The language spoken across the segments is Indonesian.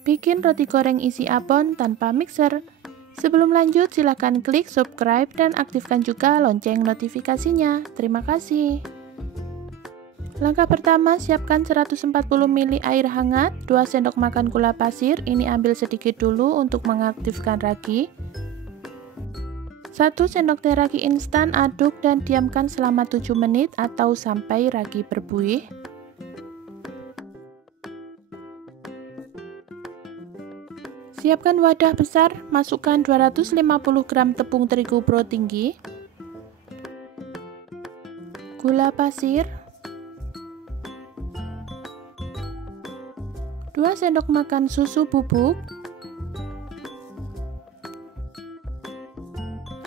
Bikin roti goreng isi abon tanpa mixer. Sebelum lanjut, silahkan klik subscribe dan aktifkan juga lonceng notifikasinya. Terima kasih. Langkah pertama, siapkan 140 ml air hangat, 2 sendok makan gula pasir, ini ambil sedikit dulu untuk mengaktifkan ragi. 1 sendok teh ragi instan, aduk dan diamkan selama 7 menit atau sampai ragi berbuih. Siapkan wadah besar, masukkan 250 gram tepung terigu pro tinggi, gula pasir, 2 sendok makan susu bubuk,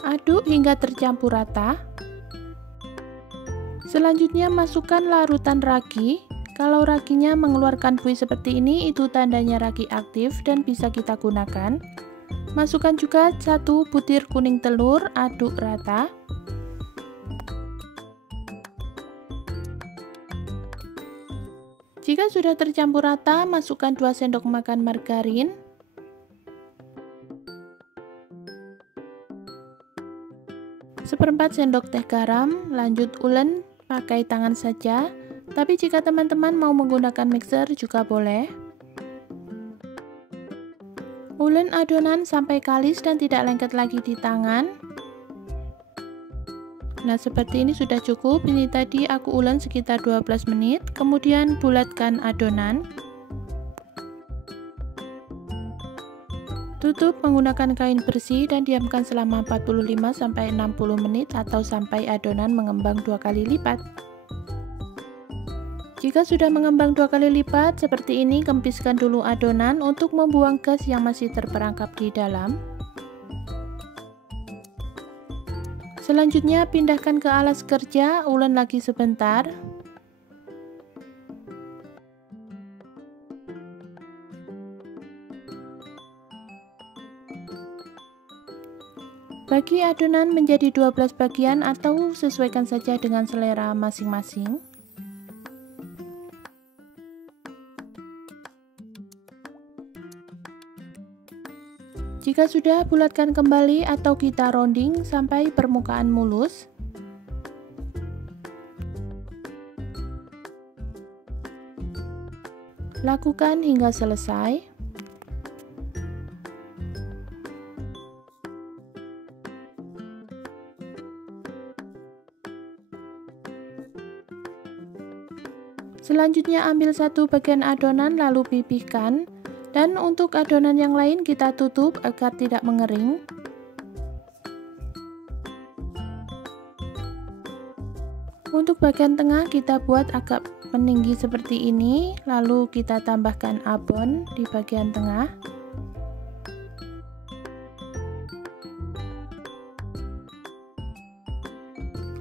aduk hingga tercampur rata. Selanjutnya masukkan larutan ragi. Kalau raginya mengeluarkan buih seperti ini, itu tandanya ragi aktif dan bisa kita gunakan. Masukkan juga 1 butir kuning telur, aduk rata. Jika sudah tercampur rata, masukkan 2 sendok makan margarin. Seperempat sendok teh garam, lanjut ulen pakai tangan saja. Tapi jika teman-teman mau menggunakan mixer juga boleh. Ulen adonan sampai kalis dan tidak lengket lagi di tangan. Nah, seperti ini sudah cukup. Ini tadi aku ulen sekitar 12 menit. Kemudian bulatkan adonan. Tutup menggunakan kain bersih dan diamkan selama 45-60 menit atau sampai adonan mengembang 2 kali lipat. Jika sudah mengembang 2 kali lipat seperti ini, kempiskan dulu adonan untuk membuang gas yang masih terperangkap di dalam. Selanjutnya pindahkan ke alas kerja, ulen lagi sebentar. Bagi adonan menjadi 12 bagian atau sesuaikan saja dengan selera masing-masing. Jika sudah, bulatkan kembali atau kita rounding sampai permukaan mulus. Lakukan hingga selesai. Selanjutnya ambil 1 bagian adonan lalu pipihkan. Dan untuk adonan yang lain kita tutup agar tidak mengering. Untuk bagian tengah kita buat agak meninggi seperti ini, lalu kita tambahkan abon di bagian tengah.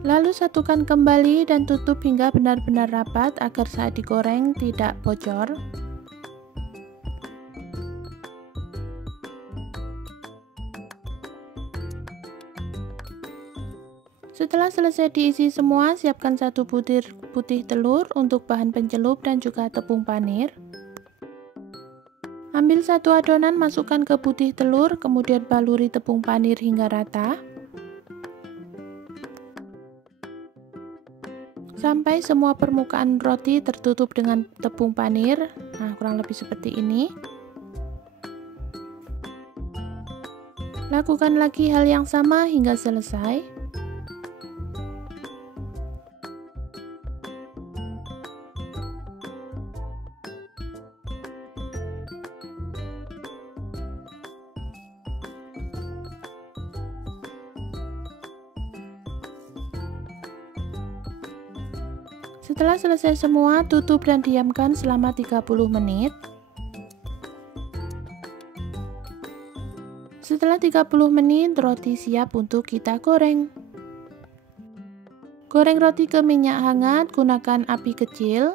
Lalu satukan kembali dan tutup hingga benar-benar rapat agar saat digoreng tidak bocor. Setelah selesai diisi semua, siapkan 1 butir putih telur untuk bahan pencelup dan juga tepung panir. Ambil 1 adonan, masukkan ke putih telur, kemudian baluri tepung panir hingga rata. Sampai semua permukaan roti tertutup dengan tepung panir. Nah, kurang lebih seperti ini. Lakukan lagi hal yang sama hingga selesai. Setelah selesai semua, tutup dan diamkan selama 30 menit. Setelah 30 menit, roti siap untuk kita goreng. Goreng roti ke minyak hangat, gunakan api kecil.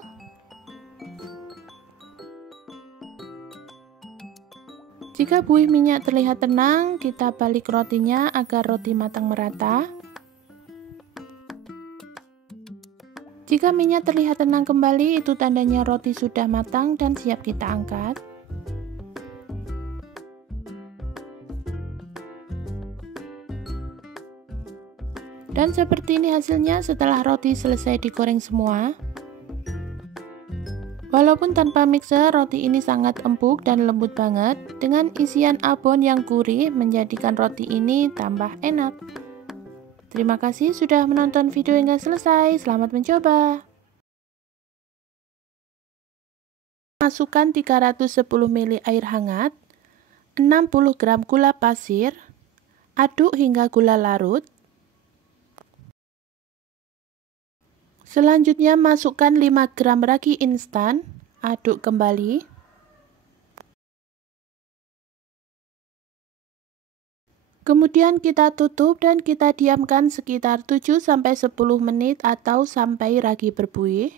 Jika buih minyak terlihat tenang, kita balik rotinya agar roti matang merata. Jika minyak terlihat tenang kembali, itu tandanya roti sudah matang dan siap kita angkat. Dan seperti ini hasilnya setelah roti selesai digoreng semua. Walaupun tanpa mixer, roti ini sangat empuk dan lembut banget. Dengan isian abon yang gurih menjadikan roti ini tambah enak. Terima kasih sudah menonton video hingga selesai. Selamat mencoba. Masukkan 310 ml air hangat, 60 gram gula pasir, aduk hingga gula larut. Selanjutnya masukkan 5 gram ragi instan, aduk kembali. Kemudian kita tutup dan kita diamkan sekitar 7-10 menit atau sampai ragi berbuih.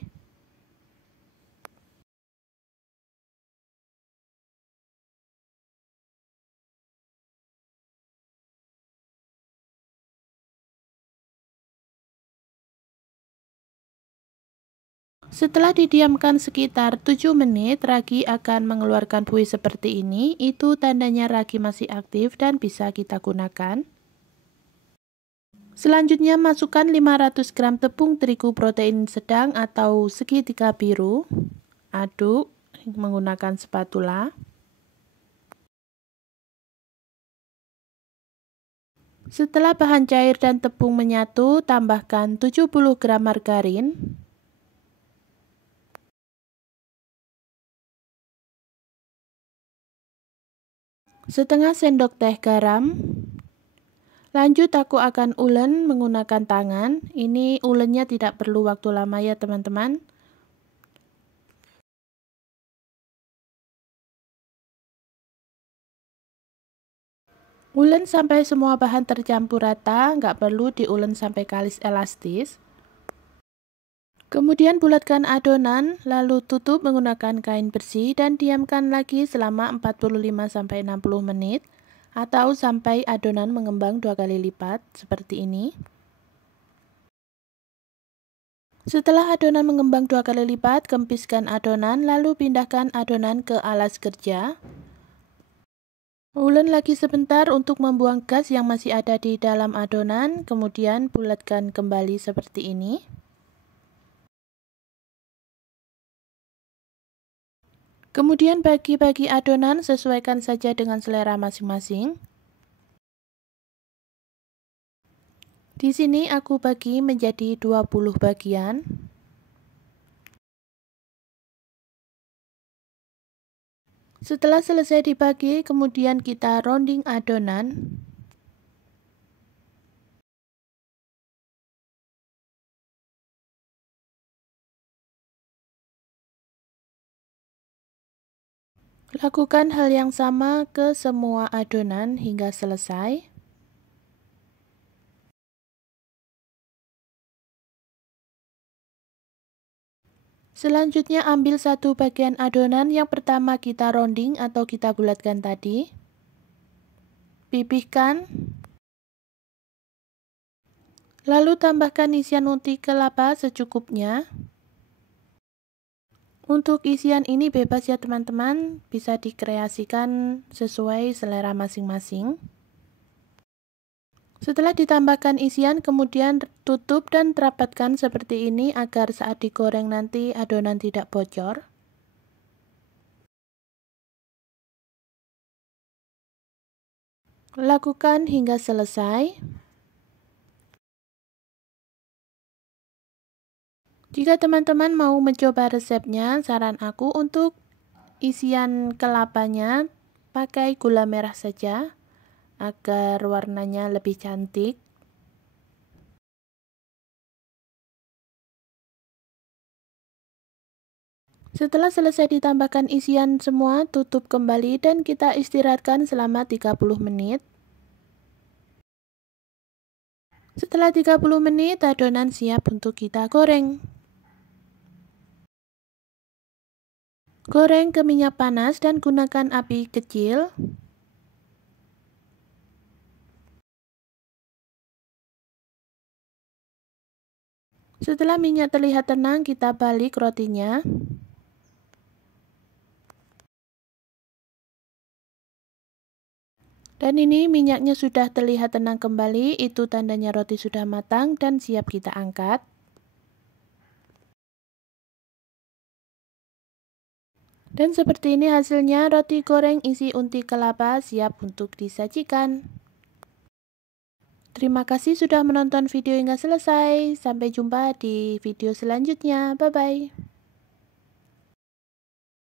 Setelah didiamkan sekitar 7 menit, ragi akan mengeluarkan buih seperti ini. Itu tandanya ragi masih aktif dan bisa kita gunakan. Selanjutnya masukkan 500 gram tepung terigu protein sedang atau segitiga biru. Aduk menggunakan spatula. Setelah bahan cair dan tepung menyatu, tambahkan 70 gram margarin. Setengah sendok teh garam. Lanjut aku akan ulen menggunakan tangan. Ini ulennya tidak perlu waktu lama ya teman-teman. Ulen sampai semua bahan tercampur rata, nggak perlu diulen sampai kalis elastis. Kemudian bulatkan adonan, lalu tutup menggunakan kain bersih dan diamkan lagi selama 45-60 menit atau sampai adonan mengembang 2 kali lipat seperti ini. Setelah adonan mengembang 2 kali lipat, kempiskan adonan lalu pindahkan adonan ke alas kerja. Ulen lagi sebentar untuk membuang gas yang masih ada di dalam adonan, kemudian bulatkan kembali seperti ini. Kemudian bagi-bagi adonan, sesuaikan saja dengan selera masing-masing. Di sini aku bagi menjadi 20 bagian. Setelah selesai dibagi, kemudian kita rounding adonan. Lakukan hal yang sama ke semua adonan hingga selesai. Selanjutnya ambil satu bagian adonan yang pertama kita rounding atau kita bulatkan tadi. Pipihkan. Lalu tambahkan isian uti kelapa secukupnya. Untuk isian ini bebas ya teman-teman, bisa dikreasikan sesuai selera masing-masing. Setelah ditambahkan isian, kemudian tutup dan rapatkan seperti ini agar saat digoreng nanti adonan tidak bocor. Lakukan hingga selesai. Jika teman-teman mau mencoba resepnya, saran aku untuk isian kelapanya pakai gula merah saja agar warnanya lebih cantik. Setelah selesai ditambahkan isian semua, tutup kembali dan kita istirahatkan selama 30 menit. Setelah 30 menit, adonan siap untuk kita goreng. Goreng ke minyak panas dan gunakan api kecil. Setelah minyak terlihat tenang, kita balik rotinya. Dan ini minyaknya sudah terlihat tenang kembali, itu tandanya roti sudah matang dan siap kita angkat. Dan seperti ini hasilnya, roti goreng isi unti kelapa siap untuk disajikan. Terima kasih sudah menonton video hingga selesai. Sampai jumpa di video selanjutnya. Bye-bye.